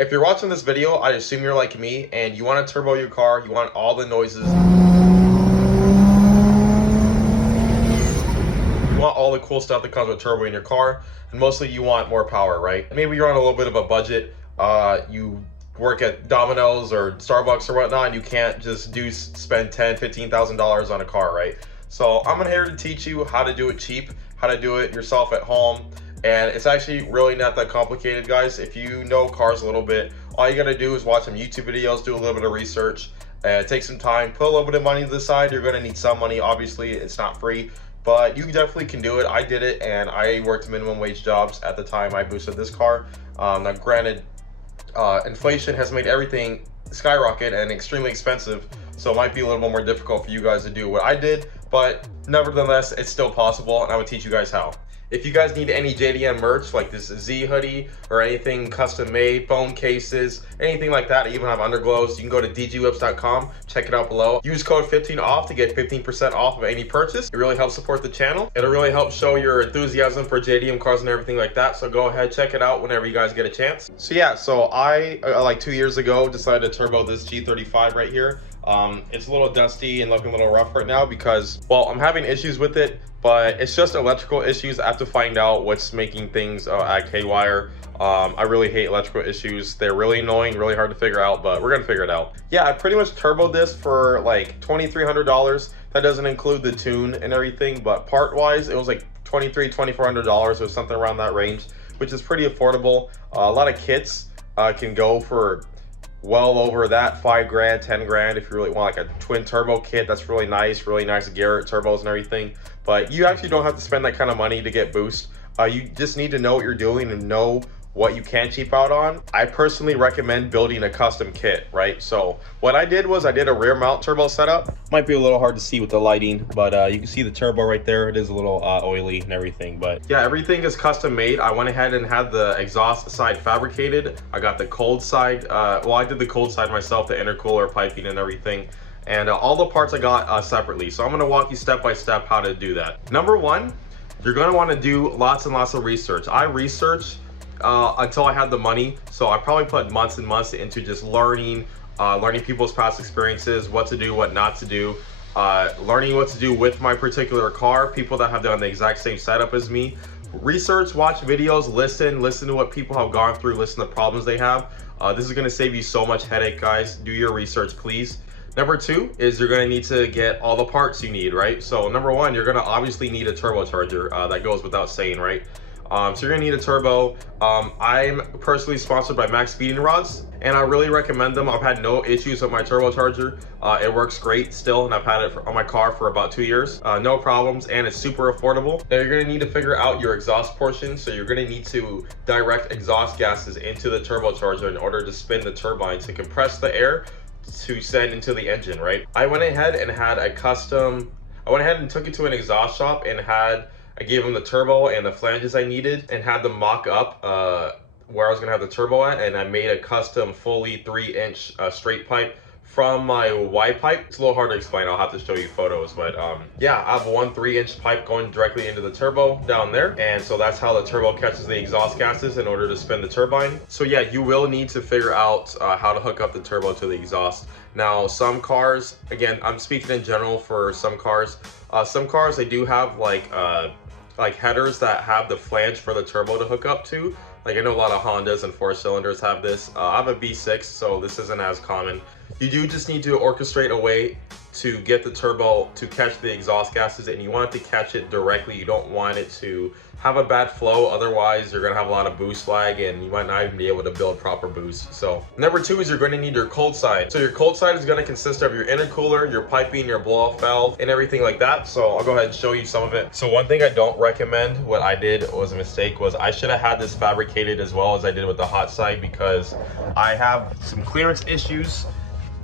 If you're watching this video, I assume you're like me and you want to turbo your car, you want all the noises, you want all the cool stuff that comes with turbo in your car, and mostly you want more power, right? Maybe you're on a little bit of a budget, you work at Domino's or Starbucks or whatnot, and you can't just spend $10,000-$15,000 on a car, right? So I'm here to teach you how to do it cheap, how to do it yourself at home. And it's actually really not that complicated, guys. If you know cars a little bit, all you gotta do is watch some YouTube videos, do a little bit of research, take some time, put a little bit of money to the side. You're gonna need some money. Obviously, it's not free, but you definitely can do it. I did it, and I worked minimum wage jobs at the time I boosted this car. Now, granted, inflation has made everything skyrocket and extremely expensive, so it might be a little bit more difficult for you guys to do what I did, but nevertheless, it's still possible, and I would teach you guys how. If you guys need any JDM merch like this Z hoodie or anything custom made, phone cases, anything like that, I even have underglows, you can go to dgwhips.com, check it out below. Use code 15OFF to get 15% off of any purchase. It really helps support the channel. It'll really help show your enthusiasm for JDM cars and everything like that. So go ahead, check it out whenever you guys get a chance. So yeah, so I, like 2 years ago, decided to turbo this G35 right here. It's a little dusty and looking a little rough right now because, well, I'm having issues with it, but it's just electrical issues. I have to find out what's making things act haywire. I really hate electrical issues. They're really annoying, really hard to figure out, but we're gonna figure it out. Yeah, I pretty much turboed this for like $2,300. That doesn't include the tune and everything, but part-wise, it was like $2,400 or something around that range, which is pretty affordable. A lot of kits can go for well over that, 5 grand, 10 grand if you really want like a twin turbo kit. That's really nice Garrett turbos and everything, but you actually don't have to spend that kind of money to get boost. You just need to know what you're doing and know what you can cheap out on. I personally recommend building a custom kit, right? So what I did was I did a rear mount turbo setup. Might be a little hard to see with the lighting, but you can see the turbo right there. It is a little oily and everything, but yeah, everything is custom made. I went ahead and had the exhaust side fabricated. I got the cold side, well, I did the cold side myself, the intercooler, piping and everything. And all the parts I got separately. So I'm gonna walk you step by step how to do that. Number one, you're gonna wanna do lots and lots of research. I researched until I had the money, so I probably put months and months into just learning people's past experiences, what to do, what not to do, learning what to do with my particular car, people that have done the exact same setup as me. Research, watch videos, listen to what people have gone through, listen to the problems they have. This is going to save you so much headache, guys. Do your research, please. Number two is you're going to need to get all the parts you need, right? So number one, you're going to obviously need a turbocharger. That goes without saying, right? So you're gonna need a turbo. I'm personally sponsored by Max Speeding Rods, and I really recommend them. I've had no issues with my turbocharger. It works great still, and I've had it on my car for about 2 years. No problems, and it's super affordable. Now you're gonna need to figure out your exhaust portion. So you're gonna need to direct exhaust gases into the turbocharger in order to spin the turbine to compress the air to send into the engine, right? I went ahead and took it to an exhaust shop and I gave them the turbo and the flanges I needed and had them mock up where I was gonna have the turbo at, and I made a custom fully 3-inch straight pipe from my Y pipe. It's a little hard to explain, I'll have to show you photos, but yeah, I have one 3-inch pipe going directly into the turbo down there, and so that's how the turbo catches the exhaust gases in order to spin the turbine. So yeah, you will need to figure out how to hook up the turbo to the exhaust. Now some cars, again, I'm speaking in general for some cars they do have like headers that have the flange for the turbo to hook up to. Like I know a lot of Hondas and 4-cylinders have this. I have a V6, so this isn't as common. You do just need to orchestrate a way to get the turbo to catch the exhaust gases, and you want it to catch it directly. You don't want it to have a bad flow, otherwise you're gonna have a lot of boost lag and you might not even be able to build proper boost. So number two is you're going to need your cold side. So your cold side is going to consist of your intercooler, your piping, your blow-off valve, and everything like that. So I'll go ahead and show you some of it. So one thing I don't recommend, what I did was a mistake, was I should have had this fabricated as well as I did with the hot side, because I have some clearance issues.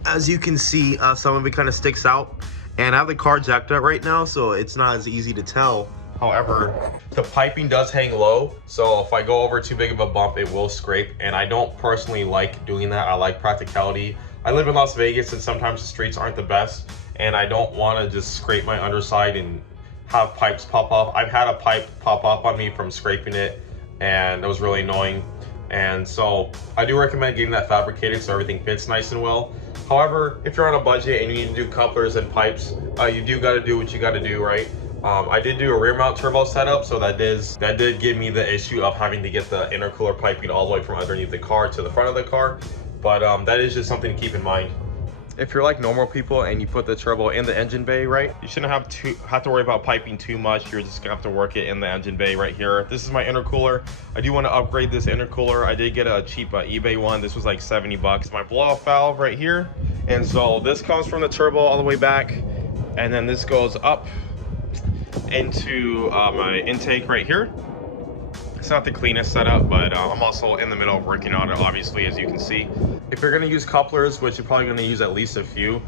As you can see, some of it kind of sticks out, and I have the car jacked up right now, so it's not as easy to tell. However, the piping does hang low, so if I go over too big of a bump, it will scrape, and I don't personally like doing that. I like practicality. I live in Las Vegas, and sometimes the streets aren't the best, and I don't want to just scrape my underside and have pipes pop off. I've had a pipe pop off on me from scraping it, and that was really annoying. And so I do recommend getting that fabricated so everything fits nice and well. However, if you're on a budget and you need to do couplers and pipes, you do got to do what you got to do, right? I did do a rear mount turbo setup, so that did give me the issue of having to get the intercooler piping all the way from underneath the car to the front of the car. But that is just something to keep in mind. If you're like normal people and you put the turbo in the engine bay, right, you shouldn't have to worry about piping too much. You're just gonna have to work it in the engine bay right here. This is my intercooler. I do want to upgrade this intercooler. I did get a cheap eBay one. This was like 70 bucks. My blow off valve right here. And so this comes from the turbo all the way back, and then this goes up into my intake right here. It's not the cleanest setup, but I'm also in the middle of working on it, obviously, as you can see. If you're gonna use couplers, which you're probably gonna use at least a few,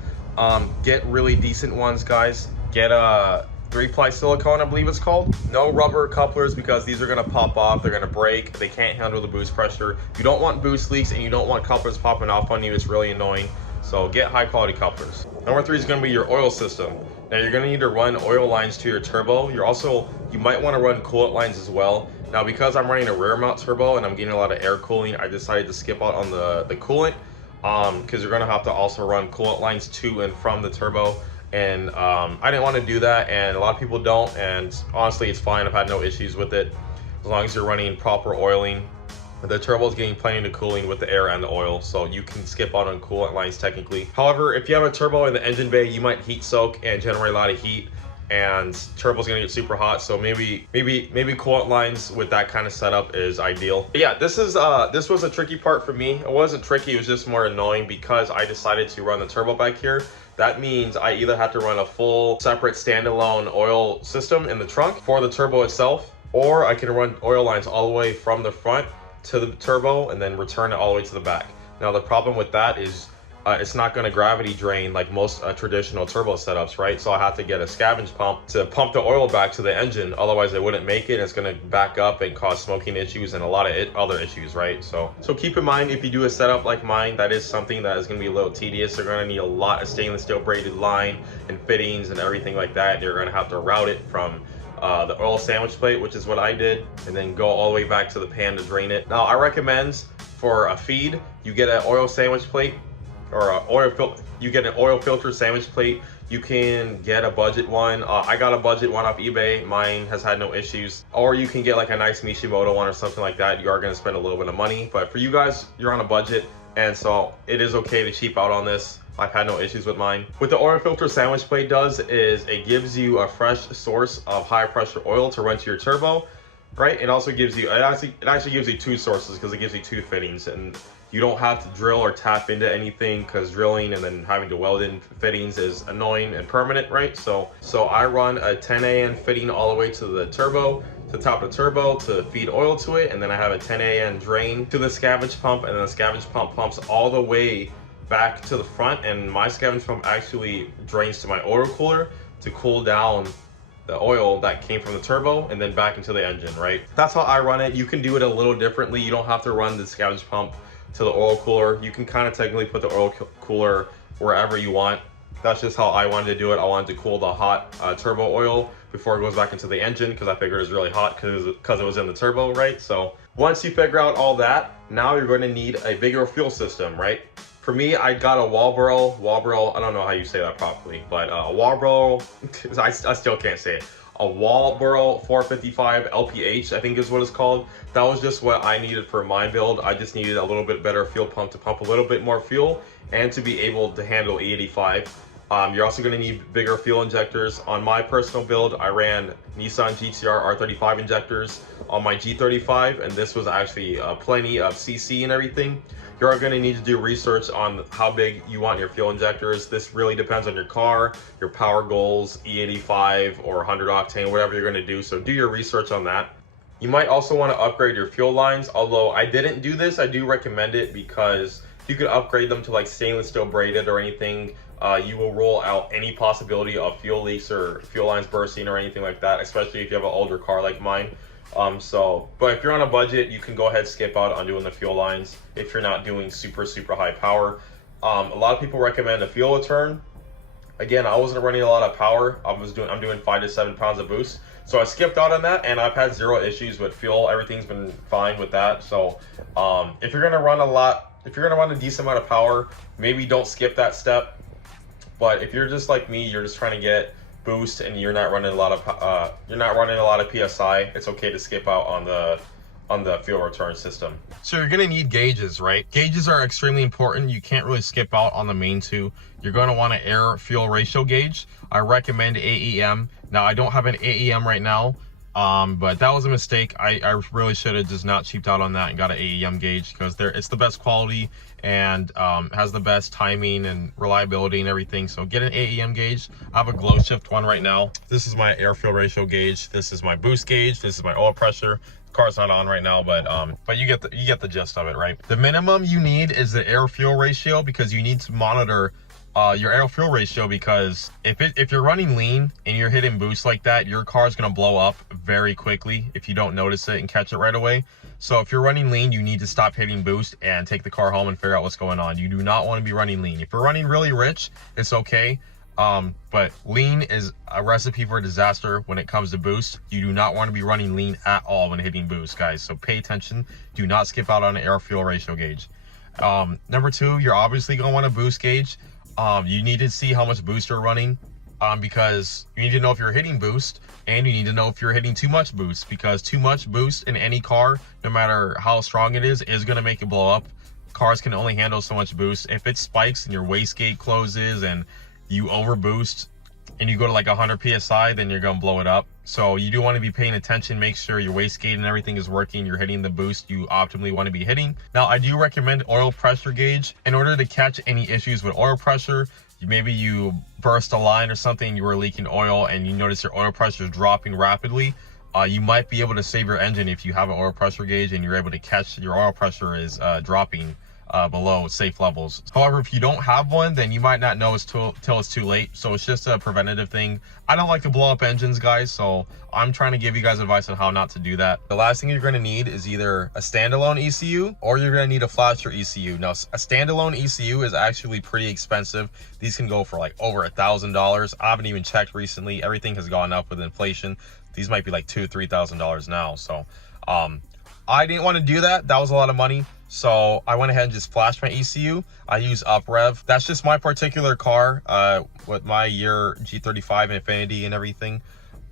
get really decent ones, guys. Get a 3-ply silicone, I believe it's called. No rubber couplers, because these are gonna pop off, they're gonna break, they can't handle the boost pressure. You don't want boost leaks and you don't want couplers popping off on you. It's really annoying. So get high quality couplers. Number 3 is gonna be your oil system. Now you're gonna need to run oil lines to your turbo. You might wanna run coolant lines as well. Now, because I'm running a rear mount turbo and I'm getting a lot of air cooling, I decided to skip out on the coolant, because you're gonna have to also run coolant lines to and from the turbo. And I didn't want to do that, and a lot of people don't, and honestly it's fine. I've had no issues with it as long as you're running proper oiling. The turbo is getting plenty of cooling with the air and the oil, so you can skip out on coolant lines technically. However, if you have a turbo in the engine bay, you might heat soak and generate a lot of heat, and turbo's gonna get super hot. So maybe coolant lines with that kind of setup is ideal. But yeah, this was a tricky part for me. It wasn't tricky, it was just more annoying because I decided to run the turbo back here. That means I either have to run a full separate standalone oil system in the trunk for the turbo itself, or I can run oil lines all the way from the front to the turbo and then return it all the way to the back. Now the problem with that is it's not going to gravity drain like most traditional turbo setups, right? So I have to get a scavenge pump to pump the oil back to the engine, otherwise it wouldn't make it. It's going to back up and cause smoking issues and a lot of other issues, right? So keep in mind, if you do a setup like mine, that is something that is going to be a little tedious. You're going to need a lot of stainless steel braided line and fittings and everything like that. You're going to have to route it from the oil sandwich plate, which is what I did, and then go all the way back to the pan to drain it. Now I recommend for a feed, you get an oil sandwich plate, or you get an oil filter sandwich plate. You can get a budget one. I got a budget one off eBay. Mine has had no issues. Or you can get like a nice Mishimoto one or something like that. You are going to spend a little bit of money, but for you guys, you're on a budget, and so it is okay to cheap out on this. I've had no issues with mine. What the oil filter sandwich plate does is it gives you a fresh source of high pressure oil to run to your turbo, right? It also gives you, it actually gives you 2 sources, because it gives you 2 fittings, and you don't have to drill or tap into anything, because drilling and then having to weld in fittings is annoying and permanent, right? So I run a 10AN fitting all the way to the turbo, to top of the turbo to feed oil to it, and then I have a 10AN drain to the scavenge pump, and then the scavenge pump pumps all the way back to the front, and my scavenge pump actually drains to my oil cooler to cool down the oil that came from the turbo and then back into the engine, right? That's how I run it. You can do it a little differently. You don't have to run the scavenge pump to the oil cooler. You can kind of technically put the oil cooler wherever you want. That's just how I wanted to do it. I wanted to cool the hot turbo oil before it goes back into the engine, because I figured it was really hot because it was in the turbo, right? So once you figure out all that, now you're going to need a bigger fuel system, right? For me, I got a Walbro, I don't know how you say that properly, but Walbro, I still can't say it. A Walbro 455 LPH, I think is what it's called. That was just what I needed for my build. I just needed a little bit better fuel pump to pump a little bit more fuel and to be able to handle E85. You're also going to need bigger fuel injectors. On my personal build, I ran Nissan GTR R35 injectors on my G35, and this was actually plenty of CC and everything. You're going to need to do research on how big you want your fuel injectors. This really depends on your car, your power goals, E85 or 100 octane, whatever you're going to do. So do your research on that. You might also want to upgrade your fuel lines. Although I didn't do this, I do recommend it, because you could upgrade them to like stainless steel braided or anything. You will rule out any possibility of fuel leaks or fuel lines bursting or anything like that, especially if you have an older car like mine. But if you're on a budget, you can go ahead, skip out on doing the fuel lines if you're not doing super high power. A lot of people recommend a fuel return. Again, I wasn't running a lot of power. I'm doing 5 to 7 pounds of boost, So I skipped out on that, and I've had zero issues with fuel. Everything's been fine with that. So if you're gonna run a decent amount of power, maybe don't skip that step. But if you're just like me, you're just trying to get boost and you're not running a lot of PSI, it's okay to skip out on the fuel return system. So you're gonna need gauges, right? Gauges are extremely important. You can't really skip out on the main two. You're gonna want an air fuel ratio gauge. I recommend AEM. Now I don't have an AEM right now, but that was a mistake. I really should have just not cheaped out on that and got an AEM gauge, because it's the best quality and has the best timing and reliability and everything. So get an AEM gauge. I have a Glow Shift one right now. This is my air fuel ratio gauge. This is my boost gauge. This is my oil pressure. The car's not on right now, but you get the gist of it, right? The minimum you need is the air fuel ratio, because you need to monitor your air fuel ratio, because if you're running lean and you're hitting boost like that, your car's gonna blow up very quickly if you don't notice it and catch it right away. So if you're running lean, you need to stop hitting boost and take the car home and figure out what's going on. You do not want to be running lean. If you're running really rich, it's okay. But lean is a recipe for disaster when it comes to boost. You do not want to be running lean at all when hitting boost, guys. So pay attention. Do not skip out on an air fuel ratio gauge. Number two, you're obviously gonna want a boost gauge. You need to see how much boost you're running, because you need to know if you're hitting boost, and you need to know if you're hitting too much boost, because too much boost in any car, no matter how strong it is going to make it blow up. Cars can only handle so much boost. If it spikes and your wastegate closes and you over boost and you go to like 100 PSI, then you're gonna blow it up. So you do want to be paying attention, make sure your wastegate and everything is working, you're hitting the boost you optimally want to be hitting. Now I do recommend oil pressure gauge in order to catch any issues with oil pressure. Maybe you burst a line or something, you were leaking oil and you notice your oil pressure is dropping rapidly. You might be able to save your engine if you have an oil pressure gauge and you're able to catch your oil pressure is dropping below safe levels. However, if you don't have one, then you might not know till it's too late. So it's just a preventative thing. I don't like to blow up engines, guys, so I'm trying to give you guys advice on how not to do that. The last thing you're going to need is either a standalone ECU or you're going to need a flasher ECU. Now, a standalone ECU is actually pretty expensive. These can go for like over $1,000. I haven't even checked recently. Everything has gone up with inflation. These might be like $2,000-$3,000 now. So I didn't want to do that. That was a lot of money. So I went ahead and just flashed my ECU. I use UpRev. That's just my particular car with my year G35 Infiniti and everything.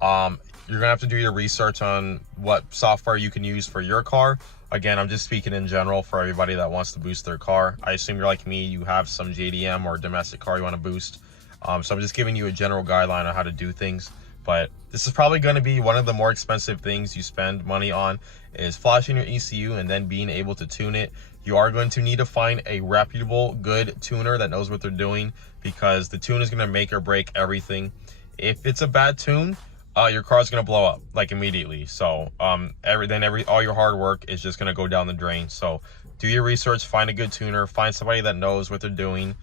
You're gonna have to do your research on what software you can use for your car. Again, I'm just speaking in general for everybody that wants to boost their car. I assume you're like me, you have some JDM or domestic car you want to boost. So I'm just giving you a general guideline on how to do things. But this is probably going to be one of the more expensive things you spend money on, is flashing your ECU and then being able to tune it. You are going to need to find a reputable, good tuner that knows what they're doing, because the tune is going to make or break everything. If it's a bad tune, your car's going to blow up like immediately. So all your hard work is just going to go down the drain. So do your research, find a good tuner, find somebody that knows what they're doing,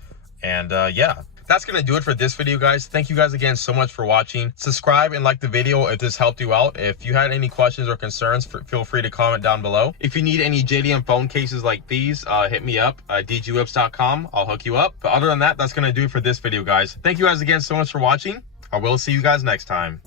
and yeah. That's going to do it for this video, guys. Thank you guys again so much for watching. Subscribe and like the video if this helped you out. If you had any questions or concerns, feel free to comment down below. If you need any JDM phone cases like these, hit me up, dgwhips.com. I'll hook you up. But other than that, that's going to do it for this video, guys. Thank you guys again so much for watching. I will see you guys next time.